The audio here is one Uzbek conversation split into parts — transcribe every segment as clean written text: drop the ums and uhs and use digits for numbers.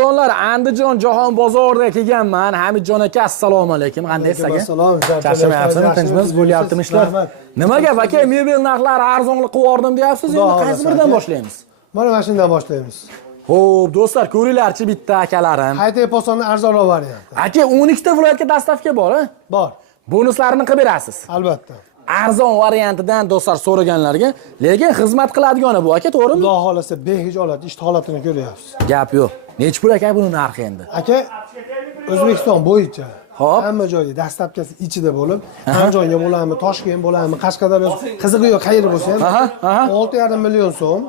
Qadrdonlar, Andijon Jahon bozoriga kelganman. Hamidjon aka, assalomu alaykum. Qandaysiz aka? Assalom. Charchamayapsizmi? Tinchmiz, bo'lyaptimi ishlar? Nima gap aka? Mebel narxlari arzonlik qilib yubordim deyapsiz. Endi qaysi biridan boshlaymiz? Mana shundan boshlaymiz. Xo'p, do'stlar, ko'ringlarchi bitta akalarim. Qayta posonni arzonroq varianti. Aka, 12 ta viloyatga dastavka bor, a? Bor. Bonuslarini qilib berasiz. Albatta. Arzon variantidan do'stlar so'raganlarga, lekin xizmat qiladigani bu aka, to'g'rimi? Xudo xolasa behijolat ish holatini ko'ryapsiz. Gap yo'q. Nechi pul aka buni narxi endi? Aka, O'zbekiston bo'yicha Hop. hamma joyda dastavkasi ichida bo'lib, Andijonga bo'ladimi, Toshkent bo'ladimi, Qashqadaryo, qizig'i yo'q qayeri bo'lsa ham 6,5 million so'm.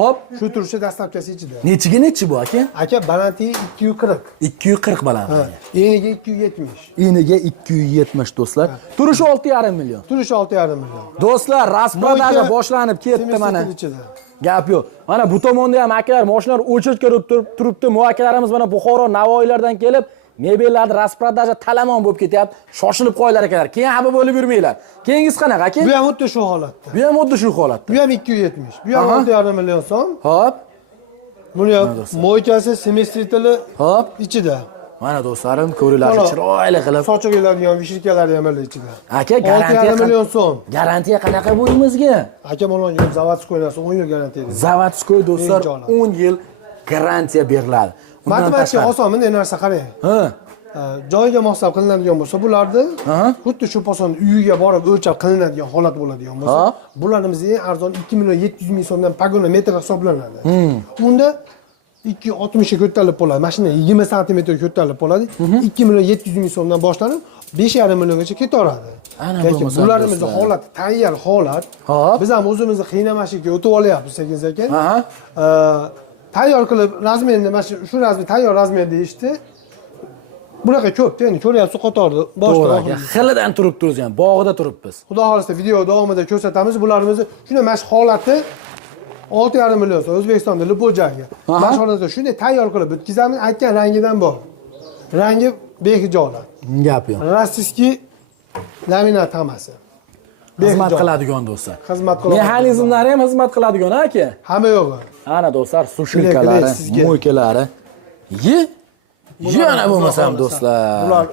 Hop. Shu turishda dastavkasi ichida. Nechiga nechi bu aka? Aka, balanti 240. 240 baland. Eniga 270. Eniga 270 do'stlar. Turishi 6,5 million. Turishi 6,5 million. Do'stlar, rasprodaja boshlanib ketdi mana. Gap yo'q. Mana bu tomonda ham akalar mashinalar o'chirib ko'rib turibdi. Muakkalarimiz mana Buxoro, Navoiylardan kelib, mebellarni rasprodaja talamon bo'lib ketyapti. Shoshilib qo'yinglar akalar. Keyin xafa bo'lib yurmanglar. Keyingisi qanaqa aka? Bu ham xuddi shu holatda. Bu ham xuddi shu holatda. Bu ham 270. Bu ham 6,5 million so'm. Hop. Buni ham mo'ykasi semestrli Hop. ichida. Mana do'stlarim, ko'ringlar chiroyli qilib. Sochiq keladigan vishirkalari ham ichida. Aka, garantiya 6,5 million so'm. Garantiya qanaqa bu uyimizga? Aka, mana yo'l zavodskoy narsa 10 yil garantiya. Zavodskoy do'stlar 10 yil garantiya beriladi. Matematika oson, bunday narsa qarang. Ha. Joyiga moslab qilinadigan bo'lsa, bularni xuddi shu poson uyiga borib o'lchab qilinadigan holat bo'ladigan bo'lsa, bularimiz eng arzon 2 million 700 ming so'mdan pagona metr hisoblanadi. Unda 260 ga ko'tarilib bo'ladi. Mashina 20 sm ko'tarilib bo'ladi. 2 million 700 ming so'mdan boshlanib 5,5 milliongacha ketaveradi. Lekin bularimizni holati tayyor holat. Biz ham o'zimizni qiynamashlikka o'tib olyapmiz sekin-sekin. Tayyor qilib razmerni, mana shu razmer tayyor razmer deyishdi. Bunaqa ko'p-da, endi ko'ryapsiz qatorda boshqa. Xilidan turibdi o'zi ham, bog'ida turibmiz. Xudo xolasa video davomida ko'rsatamiz. Bularimizni shunday mana shu holati 6,5 million so'm O'zbekistonda Lipojaga. Mana shu holatda shunday tayyor qilib bitkazamiz. Aytgan rangidan bor. Rangi behijolat. Gap yo'q. Rossiyskiy laminat hammasi. Xizmat qiladigan do'stlar. Xizmat qiladi. Mexanizmlari ham xizmat qiladigan aka. Hamma yo'g'i. Ana do'stlar, sushilkalari, mo'ykalari. Yana bo'lmasam do'stlar. Bular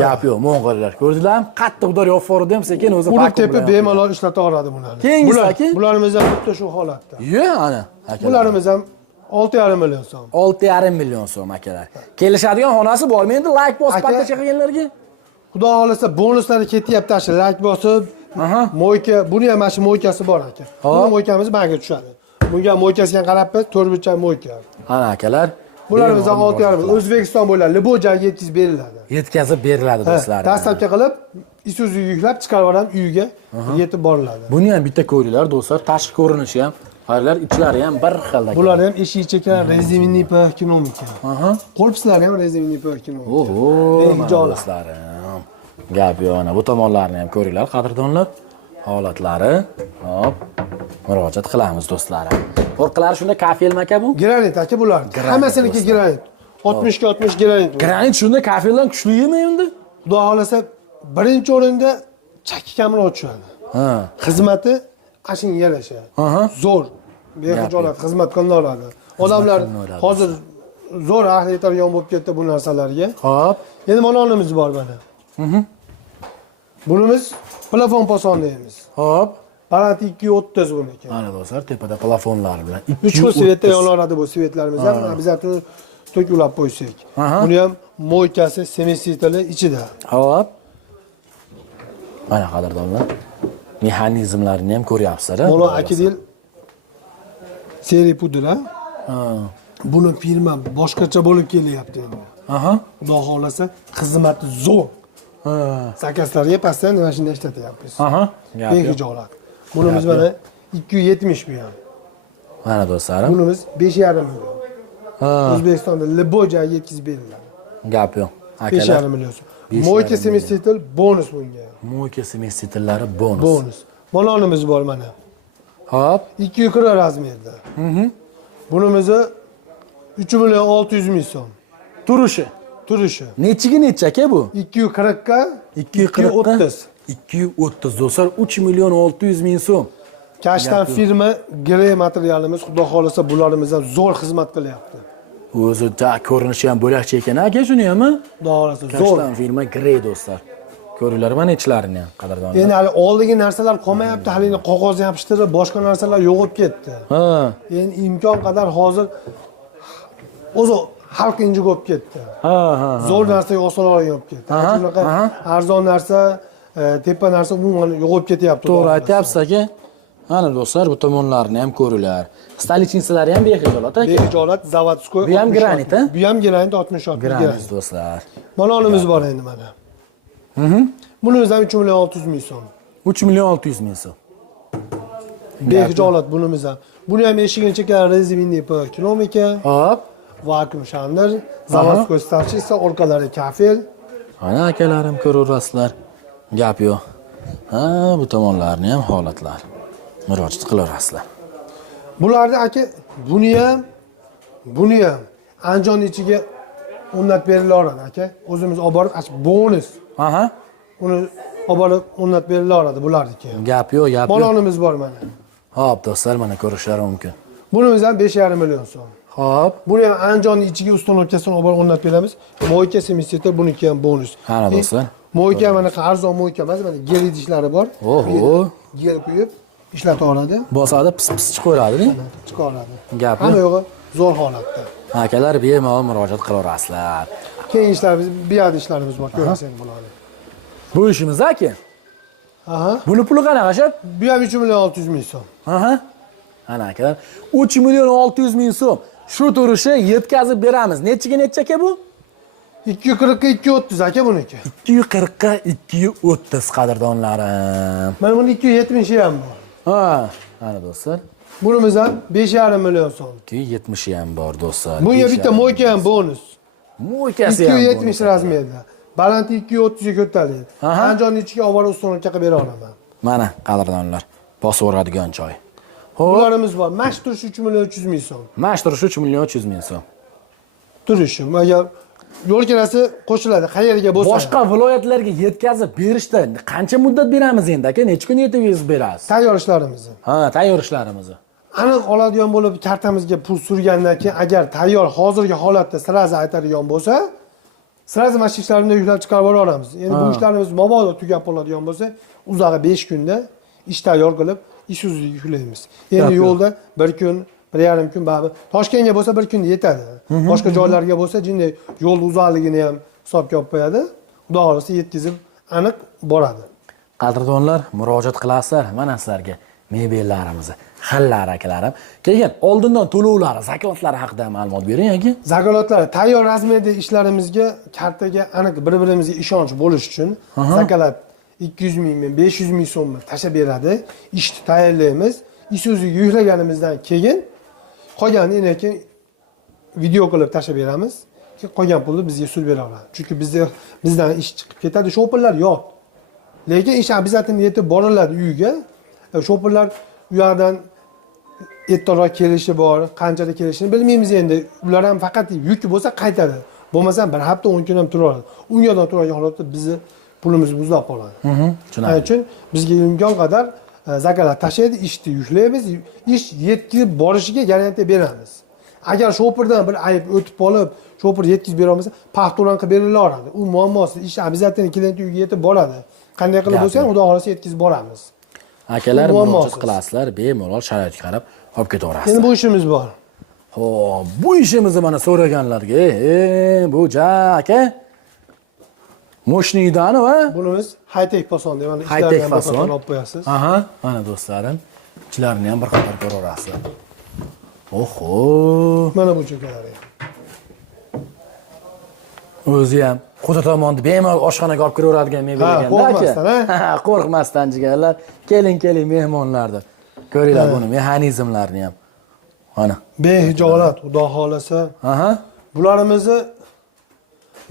gap yo'q, mo'ng'illar. Ko'rdinglarmi? Qattiq udar yo'qfordi ham sekin o'zi urib tepib bemalol ishlataveradi bularni. Keyingisi aka? Bularimiz ham xuddi shu holatda. Ana aka. Bularimiz ham 6,5 million so'm. 6,5 million so'm akalar. Kelishadigan xonasi bormi endi like bosib pattacha qilganlarga? Xudo xolasa bonuslari ketyapti, ashi like bosib. Mo'yka, buni ham mana shu mo'ykasi bor aka. Bu mo'ykamiz menga tushadi. Bunga mo'ykasiga qarab 4 burchak mo'yka. Ana akalar. Bularimiz ham 6,5 O'zbekiston bo'ylab Libojaga yetkazib beriladi. Yetkazib beriladi do'stlar. Dastavka qilib, Isuzu yuklab chiqarib ham uyiga yetib boriladi. Buni ham bitta ko'ringlar do'stlar, tashqi ko'rinishi ham, qaranglar, ichlari ham bir xil. Bular ham eshik cheka reziminniy ekonomika. Qo'lpislari ham reziminniy ekonomika. Oho, do'stlarim. Gap yo'q, ana bu tomonlarni ham ko'ringlar, qadrdonlar. Holatlari, hop, murojaat qilamiz do'stlarim. Orqalari shunda kafelmi aka bu? Granit aka bular. Hammasiniki granit. 60 ga 60 granit. Granit shunda kafeldan kuchlimi endi? Xudo xolasa birinchi o'rinda chakki kamroq tushadi. Xizmati ashin yarasha. Zo'r, behijolat xizmat qilinadi. Odamlar hozir zo'r ahli yetadigan bo'lib ketdi bu narsalarga. Hop. Endi mononimiz bor mana. Bunimiz plafon poson deymiz. Hop. Balanti 230 buniki. Mana do'stlar, tepada plafonlar bilan 3 xil svetda yonadi bu svetlarimiz ham. Biz ham to'kulab qo'ysak. Buni ham mo'ykasi semestrli ichida. Hop. Mana qadrdonlar. Mexanizmlarini ham ko'ryapsizlar. Mana akidil seri pudra. Buni firma boshqacha bo'lib kelyapti endi. Xudo xolasa xizmati zo'r. Zakazlarga pastdan mana shunday ishlatyapmiz. Behijolat. Bunimiz mana 270 bu ham. Mana do'stlarim. Bunimiz 5,5 million. O'zbekistonda Libojaga yetkazib beriladi. Gap yo'q. Akalar 5,5 million. Mo'yka semestrli bonus bunga. Mo'yka semestrlari bonus. Bonus. Balonimiz bor mana. Hop, 240 razmerda. Bunimiz 3 million 600 ming so'm. Turishi. Nechiga necha aka bu? 240 ga 230. 230 do'stlar, 3 million 600 ming so'm. Kashtan firma grey materialimiz, xudo xolasa bularimiz ham zo'r xizmat qilyapti. O'zi ko'rinishi ham bo'lakcha ekan, aka shuni hammi? Xudo xolasa zo'r. Kashtan firma grey do'stlar. Ko'ringlar mana ichlarini ham qadrdonlar. Endi hali oldingi narsalar qolmayapti, hali qog'oz yopishtirib, boshqa narsalar yo'qolib ketdi. Ha. Endi imkon qadar hozir o'zi xalq injiq bo'lib ketdi. Ha. Zo'r narsa osonroq bo'lib ketdi. Shunaqa arzon narsa, tepa narsa umuman yo'qolib ketyapti. To'g'ri aytyapsiz aka. Mana do'stlar, bu tomonlarini ham ko'ringlar. Stolichnisalari ham bexijolat aka. Behijolat, zavodskoy. Bu ham granit, ha? Bu ham granit 66. Granit do'stlar. Malonimiz bor endi mana. Bunimiz ham 3 million 600 ming so'm. 3 million 600 ming so'm. Behijolat bunimiz ham. Buni ham eshigini chekkan rezervniy kilometrga. Hop. Vakuum shandir, zavodskoy starchisi, orqalari kafel. Mana akalarim ko'raverasizlar. Gap yo'q. Ha, bu tomonlarni ham holatlar. Murojaat qilaverasizlar. Bularni aka, buni ham Andijon ichiga o'rnatib berilaveradi aka. O'zimiz olib borib, bonus. Aha. Uni olib borib o'rnatib berilaveradi bularniki. Gap yo'q, gap yo'q. Balonimiz bor mana. Hop, do'stlar, mana ko'rishlari mumkin. Bunimiz ham 5,5 million so'm. Hop. Buni ham Andijonning ichiga ustonovkasini olib borib o'rnatib beramiz. Moyka semiseter, buniki ham bonus. Qani do'stlar. Moyka mana arzon moyka emas, mana gel idishlari bor. Oho. Gel quyib ishlatib oladi. Bosadi, pis chiqaveradi-ku. Chiqaradi. Gap Hamma yo'q. yo'g'i zo'r holatda. Akalar bemalol murojaat qilaverasizlar. Keyin ishlarimiz, buyad ishlarimiz bor, ko'rasiz bularni. Bu ishimiz aka. Aha. Buni puli qanaqa shart? Bu ham 3 million 600 ming so'm. Aha. Ana akalar, 3 million 600 ming so'm. Shu turishi yetkazib beramiz. Nechiga necha aka bu? 240 ga 230 aka buniki. 240 ga 230 qadrdonlarim. Mana buni 270 ham bor. Ha, ana do'stlar. Bunimiz ham 5,5 million so'm. 270 ham bor do'stlar. Bunga bitta moyka ham bonus. Moykasi ham 270 razmerda. Balandlik 230 ga ko'tariladi. Andijonning ichiga olib borib ustonovka qilib bera olaman. Mana qadrdonlar, bosib o'radigan joy. Bularimiz bor. Mash turishi 3 million 300 ming so'm. Mash turishi 3 million 300 ming so'm. Turishi, agar yo'l kirasi qo'shiladi, qayerga bo'lsa. Boshqa viloyatlarga yetkazib berishda qancha muddat beramiz endi aka? Necha kun yetkazib berasiz? Tayyor ishlarimizni. Ha, tayyor ishlarimizni. Aniq oladigan bo'lib kartamizga pul surgandan keyin agar tayyor hozirgi holatda sirazi aytadigan bo'lsa, sirazi mana shu ishlarni yuklab chiqarib yuboramiz. Endi bu ishlarimiz mobodo tugab qoladigan bo'lsa, uzog'i 5 kunda ish tayyor qilib, ish uziga yuklaymiz. Endi yo'lda 1 kun, 1,5 kun baribir. Toshkentga bo'lsa 1 kunda yetadi. Boshqa joylarga bo'lsa, jinday yo'l uzoqligini ham hisobga olib qo'yadi. Xudo xolasa yetkazib aniq boradi. Qadrdonlar, murojaat qilasizlar mana sizlarga mebellarimizni, xallar akalarim. Keyin oldindan to'lovlari, zakotlari haqida ma'lumot bering aka. Zakolatlari tayyor razmerda ishlarimizga kartaga aniq bir-birimizga ishonch bo'lish uchun zakolat 200 mingmi, 500 ming so'mmi tashlab beradi. Ishni tayyorlaymiz. Ish o'ziga yuklaganimizdan keyin qolganini keyin video qilib tashlab beramiz. Qolgan pulni bizga sud bera oladi. Chunki bizdan ish chiqib ketadi, shopirlar yo'q. Lekin ish обязательно yetib boriladi uyiga. Shopirlar u yoqdan ertaroq kelishi bor, qanchada kelishini bilmaymiz endi. Ular ham faqat yuk bo'lsa qaytadi. Bo'lmasa bir hafta 10 kun ham turadi. U yerdan turgan holatda bizni pulimiz muzlab qoladi. Shuning uchun bizga imkon qadar zakolat tashlaydi, ishni yuklaymiz, ish yetkazib borishiga garantiya beramiz. Agar shopirdan bir ayb o'tib qolib, shopir yetkazib bera olmasa, paxturan qilib berilaveradi. U muammosi, ish обязательно klient uyiga yetib boradi. Qanday qilib bo'lsa ham, xudo xolasa yetkazib boramiz. Akalar murojaat qilasizlar, bemalol sharoitga qarab olib ketaverasiz. Endi bu ishimiz bor. Xo'p, bu ishimizni mana so'raganlarga, bu aka Moshniydani va bunimiz high-tech fason deb, mana high-tech ishlarni fason olib qo'yasiz. Aha, mana do'stlarim, ichlarini ham bir qator ko'raverasizlar. Oho, Mana bu cho'kalari. o'zi ham quda tomonni bemalol oshxonaga olib kiraveradigan mebel ekanda aka. Qo'rqmasdan, Qo'rqmasdan jigarlar. Keling mehmonlarni. Ko'ringlar buni mexanizmlarni ham. Mana. Behijolat, xudo xolasa. Aha. Bularimizni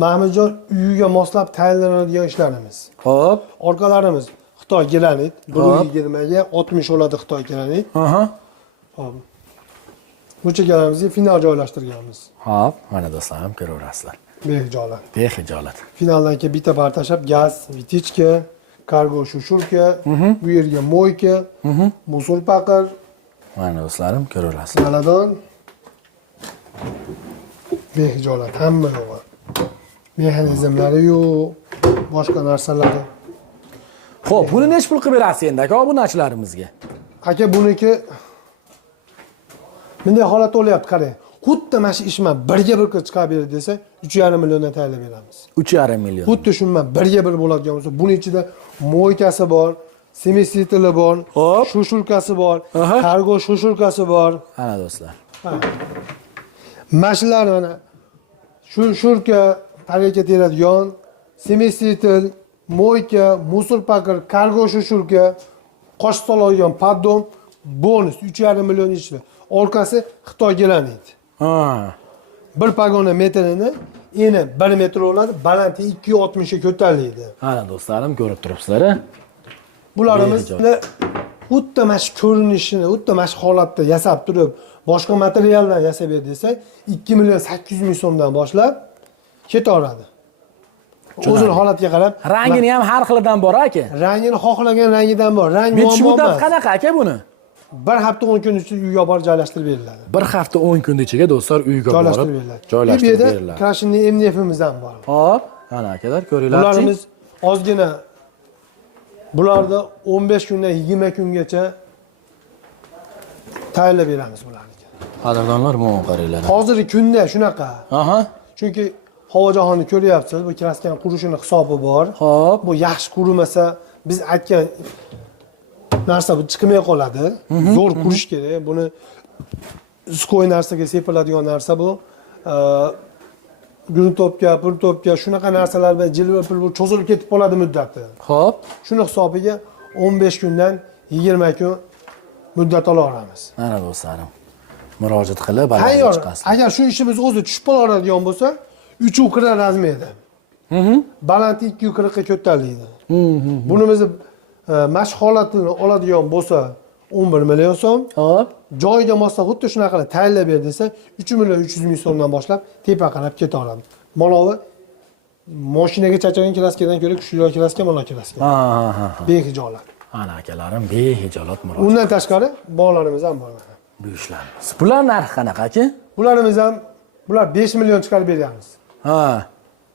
Mahmudjon uyiga moslab tayyorlanadigan ishlarimiz. Xo'p. Orqalarimiz Xitoy granit, 120 ga 60 oladi Xitoy granit. Aha. Hop. Bu chegalarimizni final joylashtirganmiz. Hop, mana do'stlarim ko'raverasizlar. Behijolat. Behijolat. Finaldan keyin bitta bar tashlab, gaz, vitichka, kargo shushurka, bu yerga moyka, musul paqir, Mana do'stlarim ko'raverasizlar. maladon. Behijolat hamma yo'q. Mexanizmlari yo'q, boshqa narsalari. Xo'p, buni nech pul qilib berasiz endi aka obunachilarimizga? Aka buniki bunday holat bo'lyapti, qarang. Xuddi mana shu ishni birga bir qilib chiqarib berdi desa, 3,5 milliondan tayyorlab beramiz. 3,5 million. Xuddi shundan birga bir bo'ladigan bo'lsa, buning ichida moykasi bor, semistitili bor, Hop. shushulkasi bor, kargo shushulkasi bor. Ana do'stlar. Mashinalar mana shushulka, tarika teradigan, semistitil, moyka, musor pakir, kargo shushulka, qosh soladigan paddon, bonus 3,5 million ichida. Orqasi Xitoy granit. Ha. Bir pagona metrini eni 1 metr bo'ladi, balandligi 260 ga ko'tariladi. Ana do'stlarim ko'rib turibsizlar. Bularimiz xuddi mana shu ko'rinishini, xuddi mana shu holatda yasab turib, boshqa materialdan yasab ber desak, 2 million 800 ming so'mdan boshlab ketaveradi. O'zining holatiga qarab, Rangini ham har xilidan bor aka. rangini xohlagan rangidan bor. Rang Bitish muammo muddati emas. qanaqa aka buni? 1 hafta 10 kun ichida uyga borib joylashtirib beriladi. 1 hafta 10 kun ichiga do'stlar uyga borib Joylashtirib beriladi. joylashtirib Bu yerda beriladi. krashinning MDF'imiz ham bor. Hop, ana akalar ko'ringlar. Bularimiz ozgina bularda 15 kundan 20 kungacha tayyorlab beramiz bularni. Qadrdonlar mo'min qaranglar. Hozirgi kunda shunaqa. Aha. Chunki havo jahonni ko'ryapsiz, bu kraskani qurishini hisobi bor. Hop. Bu yaxshi qurimasa, biz aytgan narsa bu chiqmay qoladi. Zo'r qurish kerak. Buni skoy narsaga sepiladigan narsa bu. Gruntopga, pultopga shunaqa narsalar va jilva pul cho'zilib ketib qoladi muddati. Hop. Shuni hisobiga 15 kundan 20 kun muddat olaveramiz. Mana do'stlarim. Murojaat qilib balandga Tayyor. chiqasiz. Agar shu ishimiz o'zi tushib qoladigan bo'lsa, 3,40 razmerda. Balandlik 2,40 ga ko'tariladi. Bunimizni mashq holatini oladigan bo'lsa 11 million so'm. Hop. Joyiga moslab xuddi shunaqa tayyorlab ber desa, 3 million 300 ming so'mdan boshlab tepa qarab ketaveradi. Manovi mashinaga chachagan kraskadan ko'ra kuchliroq kraska, mana kraska. Ha. Behijolat. Ana akalarim behijolat murojaat. Undan tashqari bog'larimiz ham bor. Bu ishlarimiz. Bular narxi qanaqa aka? Bularimiz ham bular 5 million chiqarib beramiz. Ha.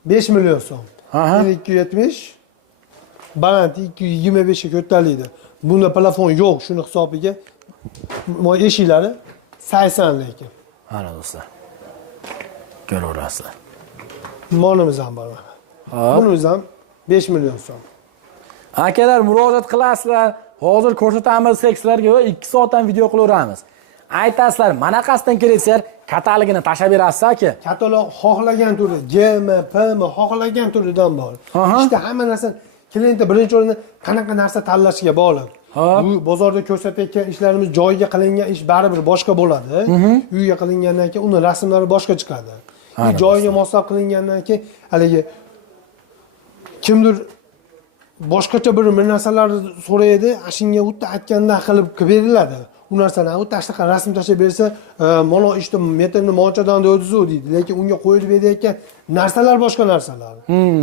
5 million so'm. Aha. 270 baland 225 ga ko'tariladi. Bunda plafon yo'q, shuni hisobiga eshiklari 80 lekin. Mana do'stlar. Ko'raverasizlar. Molimiz ham bor. Bunimiz ham 5 million so'm. Akalar murojaat qilasizlar. Hozir ko'rsatamiz sizlarga va 2 soatdan video qilaveramiz. Aytasizlar, manaqasidan keraksa katalogini tashlab berasiz aka. Katalog xohlagan turi, GM, PM xohlagan turidan bor. İşte hamma narsa klientga birinchi o'rinda qanaqa narsa tanlashiga bog'liq. Bu bozorda ko'rsatayotgan ishlarimiz joyiga qilingan ish baribir boshqa bo'ladi. Uyga qilingandan keyin uni rasmlari boshqa chiqadi. Joyiga moslab qilingandan keyin haligi kimdir boshqacha bir narsalarni so'raydi, shunga o'tda aytgandan qilib beriladi. Bu narsani o'tda shunaqa rasm tashlab bersa, mana ishda metrni monchadan o'tdi deydi. Lekin unga qo'yib berayotgan narsalar boshqa narsalar.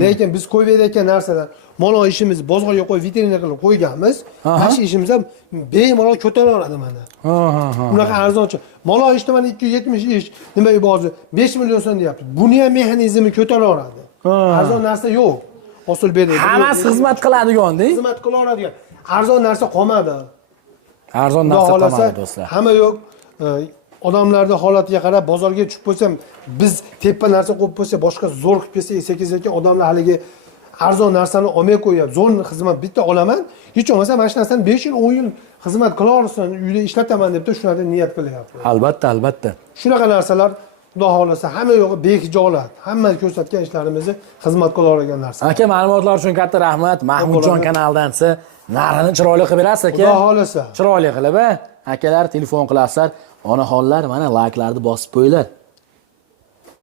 Lekin biz qo'yib berayotgan narsalar, mana ishimiz bozorga qo'yib vitrina qilib qo'yganmiz. Mana shu ishimiz ham bemalol ko'taraveradi mana. Unaqa arzonchi. Mana ishda mana 270 ish, nima ibozi 5 million so'm deyapti. Buni ham mexanizmi ko'taraveradi. Arzon narsa yo'q. Hosil beradi. Hammasi xizmat qiladigan-da. Xizmat qilaveradigan. Arzon narsa qolmadi. Arzon narsa qolmadi do'stlar. Hamma yo'q. Odamlarning holatiga qarab bozorga tushib bo'lsam, biz tepa narsa qo'yib qo'ysa, boshqa zo'r qilib kelsa, sekin odamlar haligi arzon narsani olmay qo'yapti. Zo'r xizmat bitta olaman, hech bo'lmasa mana shu narsani 5 yil, 10 yil xizmat qilaversin, uyda ishlataman deb shunaqa niyat qilyapti. Albatta, albatta. Shunaqa narsalar Xudo xolasa hamma yo'g'i behijolat. Hamma ko'rsatgan ishlarimizni xizmat qilavergan narsa. Aka, ma'lumotlar uchun katta rahmat. Mahmudjon kanalidan siz narxini chiroyli qilib berasiz aka. Xudo xolasa. Chiroyli qilib, akalar telefon qilasizlar. Onaxonlar mana layklarni bosib qo'yinglar.